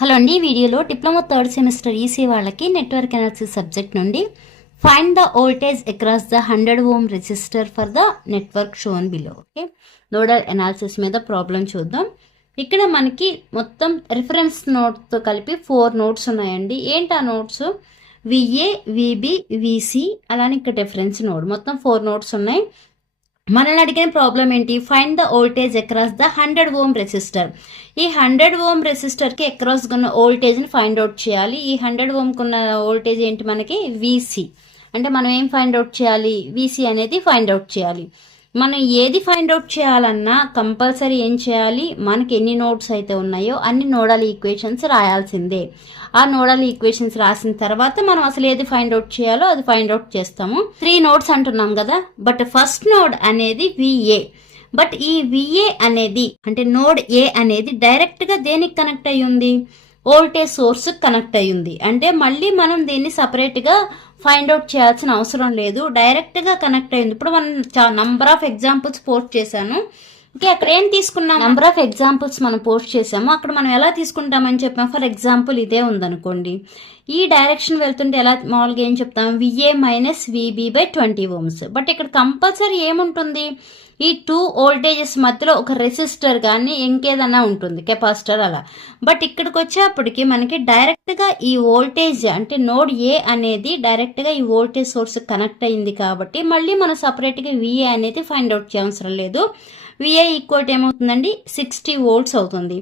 Hello అండి, ఈ వీడియోలో డిప్లొమా థర్డ్ సెమిస్టర్ ఈసీ వాళ్ళకి నెట్వర్క్ అనాలిసిస్ సబ్జెక్ట్ నుండి find the voltage across the 100 ohm resistor for the network shown below. Okay, nodal analysis మీద problem చూద్దాం. ఇక్కడ మనకి మొత్తం రిఫరెన్స్ నోట్తో కలిపి 4 నోట్స్ ఉన్నాయండి. ఏంటి ఆ నోట్స్? విఏ, విబి, విసి, అలానే ఇక్కడ డిఫరెన్స్ నోడ్, మొత్తం 4 నోట్స్ ఉన్నాయి. మనల్ని అడిగిన ప్రాబ్లం ఏంటి? Find the voltage across the 100 ohm resistor. ఈ 100 ఓం రెసిస్టర్కి అక్రాస్ ఉన్న వోల్టేజ్ని ఫైండ్ అవుట్ చేయాలి. ఈ 100 ఓంకి ఉన్న వోల్టేజ్ ఏంటి? మనకి విసి. అంటే మనం ఏం ఫైండ్ అవుట్ చేయాలి? విసి అనేది ఫైండ్ అవుట్ చేయాలి. మనం ఏది ఫైండ్ అవుట్ చేయాలన్నా కంపల్సరీ ఏం చేయాలి? మనకి ఎన్ని నోడ్స్ అయితే ఉన్నాయో అన్ని నోడల్ ఈక్వేషన్స్ రాయాల్సిందే. ఆ నోడల్ ఈక్వేషన్స్ రాసిన తర్వాత మనం అసలు ఏది ఫైండ్ అవుట్ చేయాలో అది ఫైండ్ అవుట్ చేస్తాము. 3 నోడ్స్ అంటున్నాం కదా, బట్ ఫస్ట్ నోడ్ అనేది విఏ. బట్ ఈ విఏ అనేది అంటే నోడ్ ఏ అనేది డైరెక్ట్గా దేనికి కనెక్ట్ అయ్యి ఉంది? వోల్టేజ్ సోర్స్ కనెక్ట్ అయ్యి ఉంది. అంటే మళ్ళీ మనం దీన్ని సపరేట్గా ఫైండ్ అవుట్ చేయాల్సిన అవసరం లేదు, డైరెక్ట్గా కనెక్ట్ అయ్యింది. ఇప్పుడు మనం నంబర్ ఆఫ్ ఎగ్జాంపుల్స్ పోస్ట్ చేశాను. ఓకే, అక్కడ ఏం తీసుకున్నాం? నంబర్ ఆఫ్ ఎగ్జాంపుల్స్ మనం పోస్ట్ చేసాము. అక్కడ మనం ఎలా తీసుకుంటామని చెప్పాం? ఫర్ ఎగ్జాంపుల్ ఇదే ఉందనుకోండి, ఈ డైరెక్షన్ వెళ్తుంటే ఎలా మామూలుగా ఏం చెప్తాం? V A minus V B by 20 ohms. But ఇక్కడ కంపల్సరీ ఏముంటుంది? ఈ 2 వోల్టేజెస్ మధ్యలో ఒక రెసిస్టర్ కానీ ఇంకేదన్నా ఉంటుంది, కెపాసిటర్ అలా. బట్ ఇక్కడికి వచ్చేప్పటికి మనకి డైరెక్ట్గా ఈ వోల్టేజ్ అంటే నోడ్ ఏ అనేది డైరెక్ట్గా ఈ వోల్టేజ్ సోర్స్ కనెక్ట్ అయింది కాబట్టి మళ్ళీ మనం సపరేట్గా విఏ అనేది ఫైండ్ అవుట్ చేయవసరం లేదు. విఏ ఈక్వల్ ఏమవుతుందండి? 60 వోల్ట్స్ అవుతుంది.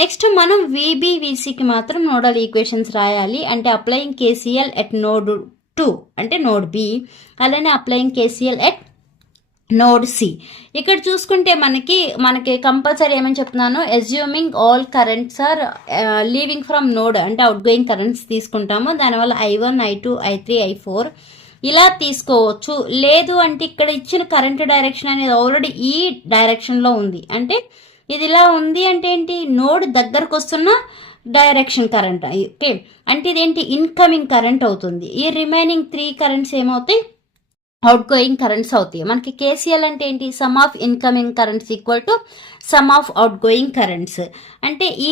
నెక్స్ట్ మనం విబి, విసికి మాత్రం నోడల్ ఈక్వేషన్స్ రాయాలి. అంటే అప్లయింగ్ కేసీఎల్ ఎట్ నోడ్ 2 అంటే నోడ్ బి, అలానే applying KCL at node C. ఇక్కడ చూసుకుంటే మనకి కంపల్సరీ ఏమని చెప్తున్నాను? Assuming all currents are leaving from node అంటే అవుట్ గోయింగ్ కరెంట్స్ తీసుకుంటాము. దానివల్ల I1, I2, I3, I4 ఇలా తీసుకోవచ్చు. లేదు అంటే ఇక్కడ ఇచ్చిన కరెంట్ డైరెక్షన్ అనేది ఆల్రెడీ ఈ డైరెక్షన్లో ఉంది. అంటే ఇది ఇలా ఉంది అంటే ఏంటి? నోడ్ దగ్గరకు వస్తున్న డైరెక్షన్ కరెంట్. ఓకే, అంటే ఇదేంటి? ఇన్కమింగ్ కరెంట్ అవుతుంది. ఈ రిమైనింగ్ 3 కరెంట్స్ ఏమవుతాయి? అవుట్ గోయింగ్ కరెంట్స్ అవుతాయి. మనకి కేసీఎల్ అంటే ఏంటి? Some of incoming currents equal to some of out going currents. అంటే ఈ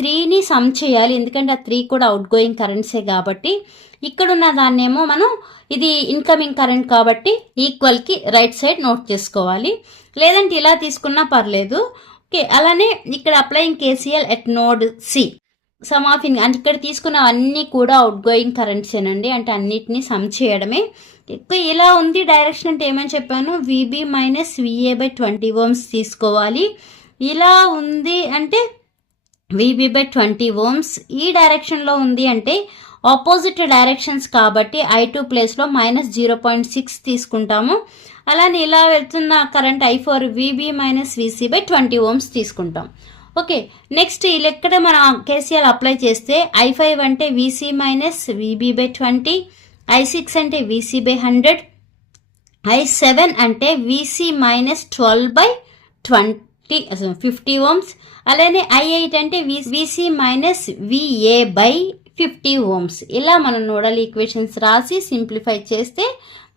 3ని సమ్ చేయాలి, ఎందుకంటే ఆ 3 కూడా అవుట్ గోయింగ్ కరెంట్సే కాబట్టి. ఇక్కడున్న దాన్నేమో మనం ఇది ఇన్కమింగ్ కరెంట్ కాబట్టి ఈక్వల్కి రైట్ సైడ్ నోట్ చేసుకోవాలి, లేదంటే ఇలా తీసుకున్నా పర్లేదు. ఓకే, అలానే ఇక్కడ applying KCL at node C. Sum of అంటే ఇక్కడ తీసుకున్న అన్నీ కూడా అవుట్ గోయింగ్ కరెంట్స్ ఏనండి, అంటే అన్నిటినీ సమ్ చేయడమే. ఇలా ఉంది డైరెక్షన్ అంటే ఏమని చెప్పాను? V B minus V A by 20 ohms తీసుకోవాలి. ఇలా ఉంది అంటే విబి బై 20 ఓమ్స్. ఈ డైరెక్షన్లో ఉంది అంటే ఆపోజిట్ డైరెక్షన్స్ కాబట్టి I2 ప్లేస్లో -0.6 తీసుకుంటాము. అలానే ఇలా వెళ్తున్న current I4 V B minus V C by 20 ohms తీసుకుంటాం. ఓకే, నెక్స్ట్ ఇలా ఎక్కడ మనం కేసీఎల్ అప్లై చేస్తే I5 అంటే V C minus V B by 20, I6 అంటే విసి బై 100, I7 అంటే విసి మైనస్ 12 బై 50 ఓమ్స్. అలానే I8 అంటే V C minus V A by 50 ohms. ఇలా మనం నోడల్ ఈక్వేషన్స్ రాసి సింప్లిఫై చేస్తే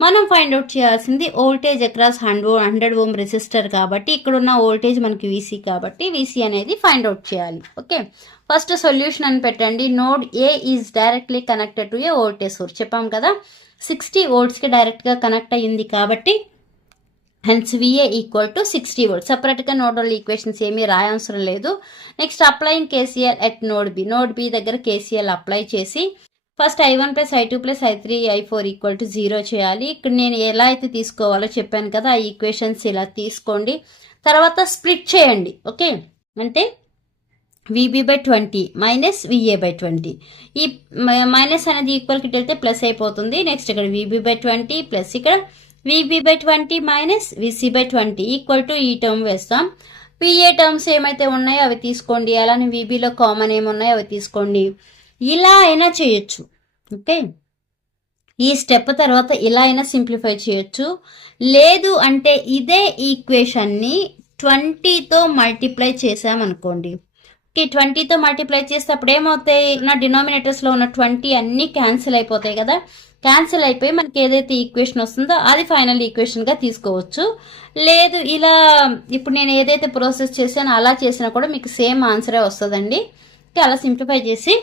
మనం ఫైండ్ అవుట్ చేయాల్సింది వోల్టేజ్ అక్రాస్ 100 ఓం రెసిస్టర్ కాబట్టి ఇక్కడ ఉన్న వోల్టేజ్ మనకి విసి కాబట్టి విసి అనేది ఫైండ్ అవుట్ చేయాలి. ఓకే, ఫస్ట్ సొల్యూషన్ అని పెట్టండి. Node A is directly connected to a voltage source. చెప్పాం కదా, 60 వోల్ట్స్కి డైరెక్ట్గా కనెక్ట్ అయ్యింది కాబట్టి hence V A equal to 60 volts. సపరేట్గా నోడల్ ఈక్వేషన్స్ ఏమీ రాయవసరం లేదు. Next applying KCL at node B. Node B దగ్గర కేసీఎల్ అప్లై చేసి first I1 plus I2 plus I3 I4 equal to 0 చేయాలి. ఇక్కడ నేను ఎలా అయితే తీసుకోవాలో చెప్పాను కదా, ఆ ఈక్వేషన్స్ ఇలా తీసుకోండి. తర్వాత స్ప్లిట్ చేయండి. ఓకే, అంటే V B by 20 minus V A by 20. ఈ మైనస్ అనేది ఈక్వల్కి వెళ్తే ప్లస్ అయిపోతుంది. నెక్స్ట్ ఇక్కడ విబి బై 20 ప్లస్ ఇక్కడ V B by 20 minus V C by 20 equal to ఈ టర్మ్ వేస్తాం. విఏ టర్మ్స్ ఏమైతే ఉన్నాయో అవి తీసుకోండి, అలానే విబిలో కామన్ ఏమున్నాయో అవి తీసుకోండి. ఇలా అయినా చేయొచ్చు. ఓకే, ఈ స్టెప్ తర్వాత ఇలా అయినా సింప్లిఫై చేయొచ్చు. లేదు అంటే ఇదే ఈక్వేషన్ని 20తో మల్టిప్లై చేసామనుకోండి. ఓకే, 20తో మల్టిప్లై చేస్తే అప్పుడు ఏమవుతాయి? నా డినామినేటర్స్లో ఉన్న 20 అన్నీ క్యాన్సిల్ అయిపోతాయి కదా. క్యాన్సిల్ అయిపోయి మనకి ఏదైతే ఈక్వేషన్ వస్తుందో అది ఫైనల్ ఈక్వేషన్గా తీసుకోవచ్చు. లేదు ఇలా ఇప్పుడు నేను ఏదైతే ప్రాసెస్ చేశానో అలా చేసినా కూడా మీకు సేమ్ ఆన్సరే వస్తుందండి. అలా సింప్లిఫై చేసి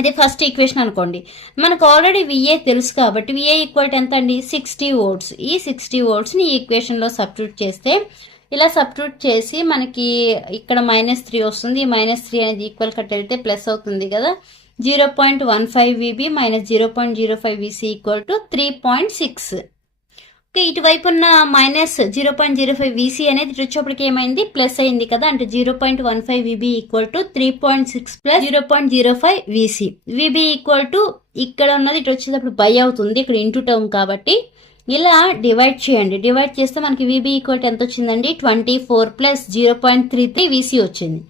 ఇది ఫస్ట్ ఈక్వేషన్ అనుకోండి. మనకు ఆల్రెడీ విఏ తెలుసు కాబట్టి విఏ ఈక్వల్ టు ఎంత అండి 60 వోల్ట్స్. ఈ 60 వోల్ట్స్ని ఈ ఈక్వేషన్లో సబ్స్టిట్యూట్ చేస్తే ఇలా సబ్స్టిట్యూట్ చేసి మనకి ఇక్కడ -3 వస్తుంది. ఈ -3 అనేది ఈక్వల్ కట్ వెళ్తే ప్లస్ అవుతుంది కదా. 0.15 VB minus 0.05 VC equal to 3.6. Okay, ఇటువైపు ఉన్న -0.05 VC అనేది ఇటు వచ్చేప్పటికి ఏమైంది ప్లస్ అయింది కదా. అంటే 0.15 VB equal to 3.6 plus 0.05 VC. VB equal to ఇక్కడ ఉన్నది ఇటు వచ్చేటప్పుడు బై అవుతుంది, ఇక్కడ ఇంటూ టర్మ్ కాబట్టి ఇలా డివైడ్ చేయండి. డివైడ్ చేస్తే మనకి VB ఈక్వల్ టు ఎంత వచ్చిందండి 24 ప్లస్ 0.33 VC వచ్చింది.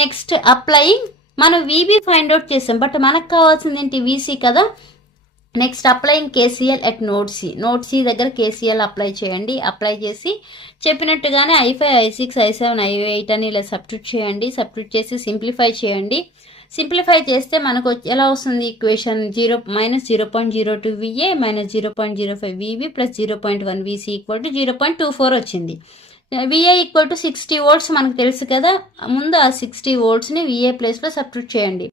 నెక్స్ట్ అప్లయింగ్, మనం VB ఫైండ్ అవుట్ చేసాం బట్ మనకు కావాల్సింది ఏంటి VC కదా. Next applying KCL at node C. Node C దగ్గర KCL అప్లై చేయండి. అప్లై చేసి చెప్పినట్టుగానే I5, I6, I7, I8 అని ఇలా సబ్స్టిట్యూట్ చేయండి. సబ్స్టిట్యూట్ చేసి సింప్లిఫై చేయండి. సింప్లిఫై చేస్తే మనకు ఎలా వస్తుంది equation -0.02 VA minus 0.05 VB plus 0.1 VC equal to 0.24 వచ్చింది. VA ఈక్వల్ టు 60 వోల్ట్స్ మనకు తెలుసు కదా. ముందు ఆ 60 వోల్ట్స్ని VA ప్లేస్లో సబ్స్టిట్యూట్ చేయండి.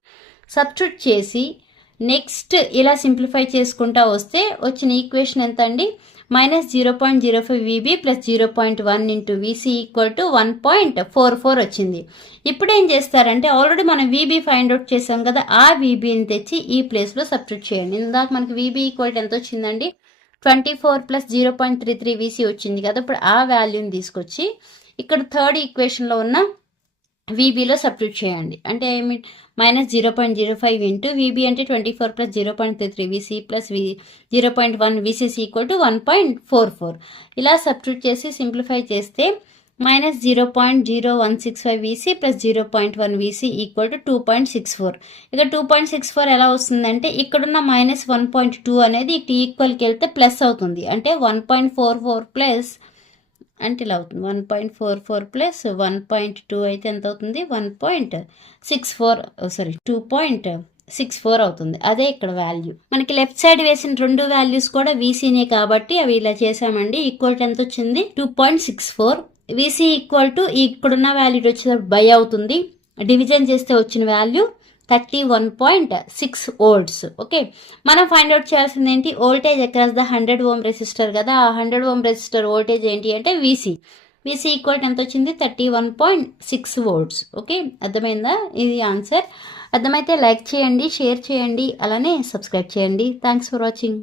సబ్స్టిట్యూట్ చేసి నెక్స్ట్ ఇలా సింప్లిఫై చేసుకుంటా వస్తే వచ్చిన ఈక్వేషన్ ఎంత అండి -0.05 VB plus 0.1 into VC equal to 1.44 వచ్చింది. ఇప్పుడు ఏం చేస్తారంటే ఆల్రెడీ మనం VB ఫైండ్ అవుట్ చేసాం కదా, ఆ VBని తెచ్చి ఈ ప్లేస్లో సబ్స్టిట్యూట్ చేయండి. ఇందాక మనకి VB ఈక్వల్ ఎంత వచ్చిందండి 24 ప్లస్ 0.33 VC వచ్చింది కదా. ఇప్పుడు ఆ వాల్యూని తీసుకొచ్చి ఇక్కడ థర్డ్ ఈక్వేషన్లో ఉన్న VBలో సబ్స్టిట్యూట్ చేయండి. అంటే -0.05 ఇంటూ VB అంటే 24 plus 0.33 VC plus 0.1 VCC equal to 1.44. ఇలా సబ్స్టిట్యూట్ చేసి సింప్లిఫై చేస్తే -0.0165 VC plus 0.1 VC equal to 2.64. ఇక 2.64 ఎలా వస్తుందంటే ఇక్కడున్న -1.2 అనేది ఈక్వల్కి వెళ్తే ప్లస్ అవుతుంది. అంటే 1.44 ప్లస్ అంటే ఇలా అవుతుంది 1.44 ప్లస్ 1.2 అయితే ఎంత అవుతుంది 2.64 అవుతుంది. అదే ఇక్కడ వాల్యూ. మనకి లెఫ్ట్ సైడ్ వేసిన రెండు వాల్యూస్ కూడా VCనే కాబట్టి అవి ఇలా చేసామండి. ఈక్వల్ టు ఎంత వచ్చింది 2.64. VC ఈక్వల్ టు ఇక్కడున్న వాల్యూ వచ్చేటప్పుడు బై అవుతుంది. డివిజన్ చేస్తే వచ్చిన వాల్యూ 31.6 వోల్ట్స్. ఓకే, మనం ఫైండ్ అవుట్ చేయాల్సింది ఏంటి voltage across the 100 ohm resistor కదా. ఆ 100 ఓం రెసిస్టర్ వోల్టేజ్ ఏంటి అంటే VC ఈక్వల్ ఎంత వచ్చింది 31.6 వోల్ట్స్. ఓకే, అర్థమైందా? ఇది ఆన్సర్. అర్థమైతే లైక్ చేయండి, షేర్ చేయండి, అలానే సబ్స్క్రైబ్ చేయండి. Thanks for watching.